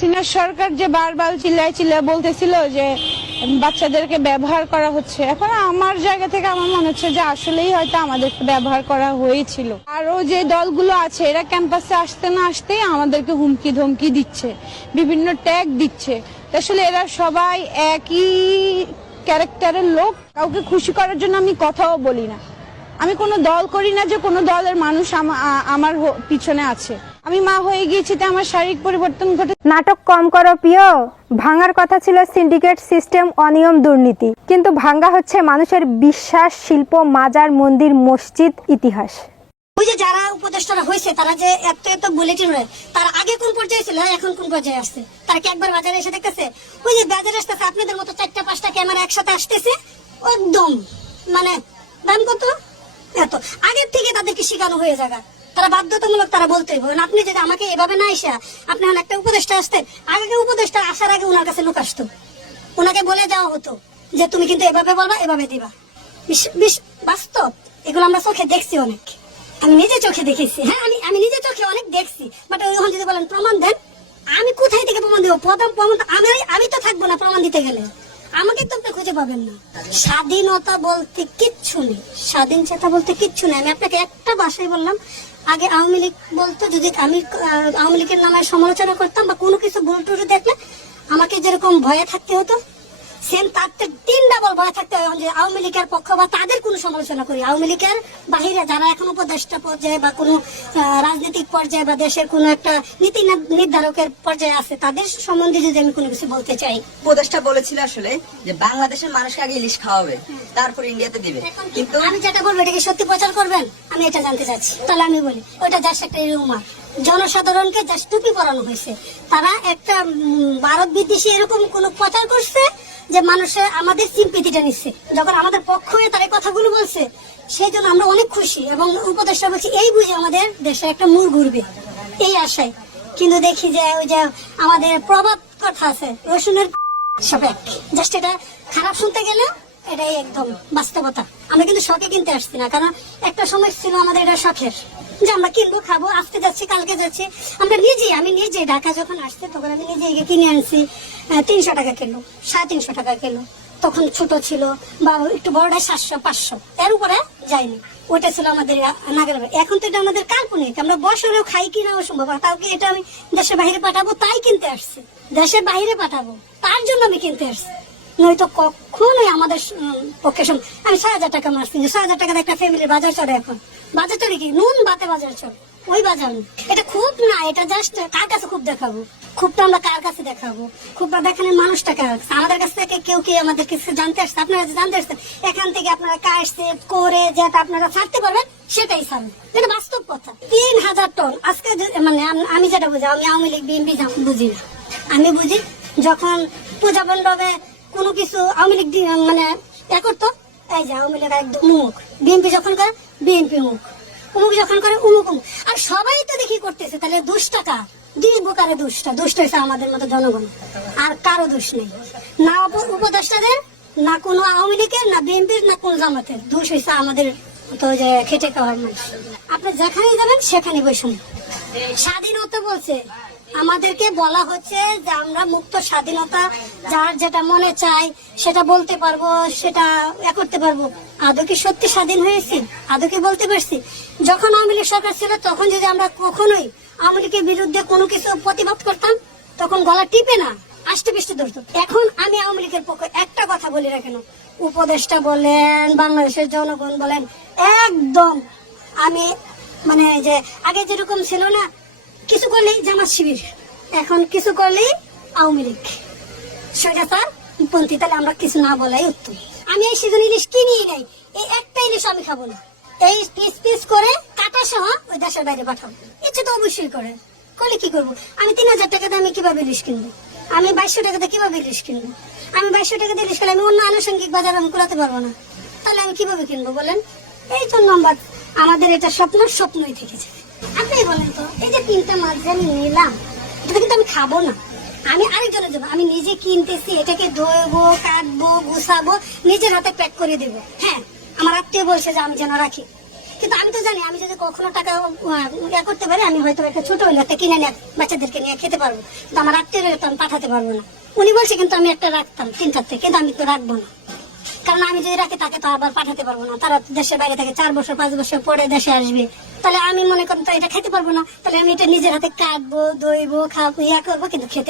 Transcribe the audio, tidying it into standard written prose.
চীনা সরকার যে বারবার চিল্লায় বলতেছিল যে বাচ্চাদেরকে ব্যবহার করা হচ্ছে, এখন আমার জায়গা থেকে আমার মনে হচ্ছে যে আসলেই হয়তো আমাদেরকে ব্যবহার করা হয়েছিল। আরো যে দলগুলো আছে এরা ক্যাম্পাসে আসতে না আসতেই আমাদেরকে হুমকি ধমকি দিচ্ছে, বিভিন্ন ট্যাগ দিচ্ছে। আসলে এরা সবাই একই ক্যারেক্টারের লোক। কাউকে খুশি করার জন্য আমি কথাও বলি না, আমি কোনো দল করি না যে কোনো দলের মানুষ আমার পিছনে আছে। আমি মা হয়ে গিয়েছি, তাই আমার শারীরিক পরিবর্তন ঘটে। নাটক কম করো প্রিয়। ভাঙার কথা ছিল সিন্ডিকেট সিস্টেম, অনিয়ম, দুর্নীতি, কিন্তু ভাঙ্গা হচ্ছে মানুষের বিশ্বাস, শিল্প, মাজার, মন্দির, মসজিদ, ইতিহাস। ওই যে যারা উপদেষ্টারা হয়েছে তারা যে এত এত বুলেটিন রয়ে, তারা আগে কোন পর্যায়ে ছিল এখন কোন পর্যায়ে আসছে, তারা কি একবার বাজারে এসে দেখতেছে? ওই যে বাজারে আসতেছে আপনাদের মতো 4-5টা ক্যামেরা একসাথে আসতেছে, একদম মানে দাম কত এত আগের থেকে তাদেরকে শেখানো হয়ে যাবে। তারা বাধ্যতামূলক তারা বলতে হবে। আপনি যদি আমাকে এভাবে না এসে আপনি একটা উপদেষ্টা আসতেন, আগে উপদেষ্টা আসার আগে ওনার কাছে লোক আসতো, ওনাকে বলে দেওয়া হতো যে তুমি কিন্তু এভাবে বলবা, এভাবে দিবা। বাস্তব এগুলো আমরা চোখে দেখছি অনেক, আমি নিজে চোখে দেখেছি। হ্যাঁ, আমি নিজে চোখে অনেক দেখছি। বাট ওইখানে যদি বলেন প্রমাণ দেন, আমি কোথায় থেকে প্রমাণ দেবো? প্রমাণ আমি তো থাকবো না প্রমাণ দিতে গেলে, আমাকে তো আপনি খুঁজে পাবেন না। স্বাধীনতা বলতে কিচ্ছু নেই, স্বাধীনতা বলতে কিচ্ছু নেই। আমি আপনাকে একটা ভাষায় বললাম, আগে আওয়ামী লীগ বলতো, যদি আমি আওয়ামী লীগের নামে সমালোচনা করতাম বা কোনো কিছু ভুল টুল দেখলে আমাকে যেরকম ভয়ে থাকতে হতো, সেম তার 3 ডাবল ভয় থাকতে হয় যে আওয়ামী লীগের পক্ষ বা তাদের কোনো সমালোচনা করি। আওয়ামী লীগের বাহিরে যারা এখন উপদেষ্টা পর্যায়ে বা কোনো রাজনৈতিক পর্যায়ে বা দেশের কোনো একটা নীতি নির্ধারকের পর্যায়ে আছে, তাদের সম্বন্ধে যদি আমি কোনো কিছু বলতে চাই। উপদেষ্টা বলেছিল আসলে যে বাংলাদেশের মানুষকে আগে ইলিশ খাওয়াবে, তারপর ইন্ডিয়াতে দিবে। কিন্তু আমি যেটা বলবো এটা কি সত্যি প্রচার করবেন? আমি এটা জানতে চাচ্ছি। তাহলে আমি বলি ওইটা জাস্ট একটা রিউমার, জনসাধারণকে জাস্ট টুপি পরানো হয়েছে। তারা একটা ভারত বিদ্বেষী এরকম কোন প্রচার করছে যে মানুষের আমাদের সিম্পিতিটা নিচ্ছে, যখন আমাদের পক্ষ হয়ে তারা কথাগুলো বলছে, সেই জন্য আমরা অনেক খুশি। এবং উপদেষ্টা বলছি এই বুঝে আমাদের দেশে একটা মূল ঘুরবে এই আশায়। কিন্তু দেখি যে ওই যে আমাদের প্রবাদ কথা আছে, রসুনের সব এক, জাস্ট এটা খারাপ শুনতে গেলে এটাই একদম বাস্তবতা। আমরা কিন্তু শখে কিনতে আসছি না, কারণ একটা সময় ছিল আমাদের এটা শখের যে আমরা কিনবো, খাবো, আজকে যাচ্ছি কালকে যাচ্ছি। আমি নিজে ঢাকা যখন আসছে তখন আমি নিজে কিনে আনছি 300 টাকা কিলো, 350 টাকা কিলো। তখন ছোট ছিল বা একটু বড়টা 700-500, এর উপরে যায়নি। ওটা ছিল আমাদের নাগাল। এখন তো এটা আমাদের কাল্পনিক, আমরা বছরেও খাই কিনা অসম্ভব। তাকে এটা আমি দেশের বাইরে পাঠাবো তাই কিনতে আসছি, দেশের বাইরে পাঠাবো তার জন্য আমি কিনতে আসছি, নয়তো কখনোই আমাদের পক্ষে। আমি 6,000 টাকা মারছি, 6,000 টাকার একটা ফ্যামিলির বাজার চলে। এখন বাজার চলে কি নুন বাতে বাজার চলে, ওই বাজার এটা খুব না, এটা জাস্ট কার কাছে খুব দেখাবো, খুবটা আমরা কার কাছে দেখাবো, খুবটা দেখানোর মানুষটা কার কাছে। আমাদের কাছ থেকে কেউ কি আমাদের কিছু জানতে আসছে? আপনারা জানতে আসছেন, এখান থেকে আপনারা কাটছে করে যেটা আপনারা ছাড়তে পারবেন সেটাই ছাড়বেন, এটা বাস্তব কথা। 3,000 টন আজকে মানে আমি যেটা বুঝি, আমি আওয়ামী লীগ বিএনপি বুঝি না। আমি বুঝি যখন পূজা মণ্ডপে কোনো কিছু আওয়ামী লীগ মানে এ করতো, এই যে আওয়ামী লীগ একদম মুখ, বিএনপি যখন করে বিএনপি মুখ, অমুক যখন করে অমুক। আর সবাই তো দেখি করতেছে, তাহলে দুষ্টাকা বোকারে দুষ্ট হয়েছে আমাদের মতো জনগণ, আর কারো দোষ নেই, না উপদেষ্টাদের, না কোনো আওয়ামী লীগের, না বিএনপির, না কোন জামাতের। দোষ হয়েছে আমাদের তো যে খেটে খাওয়ার মানুষ। আপনি যেখানে যাবেন সেখানে বসুন। স্বাধীনতা বলছে, আমাদেরকে বলা হচ্ছে যে আমরা মুক্ত স্বাধীনতা, যার যেটা মনে চায় সেটা বলতে পারবো, সেটা করতে পারবো। আদৌ কি সত্যি স্বাধীন হয়েছি? আদৌ কি বলতে পারছি? যখন আওয়ামী লীগ সরকার ছিল তখন যদি আমরা কখনোই আওয়ামী লীগের বিরুদ্ধে কোনো কিছু প্রতিবাদ করতাম, তখন গলা টিপে না আষ্টে পৃষ্ঠে ধরতো। এখন আমি আওয়ামী লীগের পক্ষে একটা কথা বলি না কেন, উপদেষ্টা বলেন, বাংলাদেশের জনগণ বলেন, একদম আমি মানে যে আগে যেরকম ছিল না, কিছু করলেই জামাত শিবির, এখন কিছু করলেই আওয়ামী লীগ স্বৈরাচার পন্থী। তাহলে আমরা কিছু না বলাই উত্তম। আমি এই সিজন ইলিশ কিনিই নাই, এই একটা ইলিশ আমি খাবো না, এই পিস করে কাটা সহ ওই দেশের বাইরে পাঠাবো। ইচ্ছে তো অবশ্যই করে, করলে কি করবো? আমি 3,000 টাকাতে আমি কিভাবে ইলিশ কিনবো? আমি 2200 টাকাতে কিভাবে ইলিশ কিনবো? আমি 2200 টাকাতে ইলিশ খেলে আমি অন্য আনুষঙ্গিক বাজার আমি কুলাতে পারবো না, তাহলে আমি কিভাবে কিনবো বলেন? এই জন্য আমাদের এটা স্বপ্নই থেকেছে। আপনি বলেন তো, এই যে 3টা মাছ যে আমি নিলাম, এটা কিন্তু আমি খাবো না, আমি আরেকজনের জন্য আমি নিজে কিনতেছি, এটাকে ধোবো, কাটবো, গুছাবো, নিজের হাতে প্যাক করে দেবো। হ্যাঁ, আমার আত্মীয় বলছে যে আমি যেন রাখি, কিন্তু আমি তো জানি আমি যদি কখনো টাকা ইয়া করতে পারি, আমি হয়তো একটা ছোট হলে একটা কিনে নিয়ে বাচ্চাদেরকে নিয়ে খেতে পারবো, কিন্তু আমার আত্মীয় তো আমি পাঠাতে পারবো না। উনি বলছে কিন্তু আমি একটা রাখতাম 3-4 থেকে, কিন্তু আমি তো রাখবো না, কারণ আমি যদি রাখি তাকে তো আবার পাঠাতে পারবো না। তারা দেশের বাইরে থেকে 4 বছর 5 বছর পরে দেশে আসবে, তাহলে আমি মনে করেন তো এটা খেতে পারবো না, তাহলে আমি এটা নিজের হাতে কাটবো, দইবো, খাবো, ইয়া করবো, কিন্তু খেতে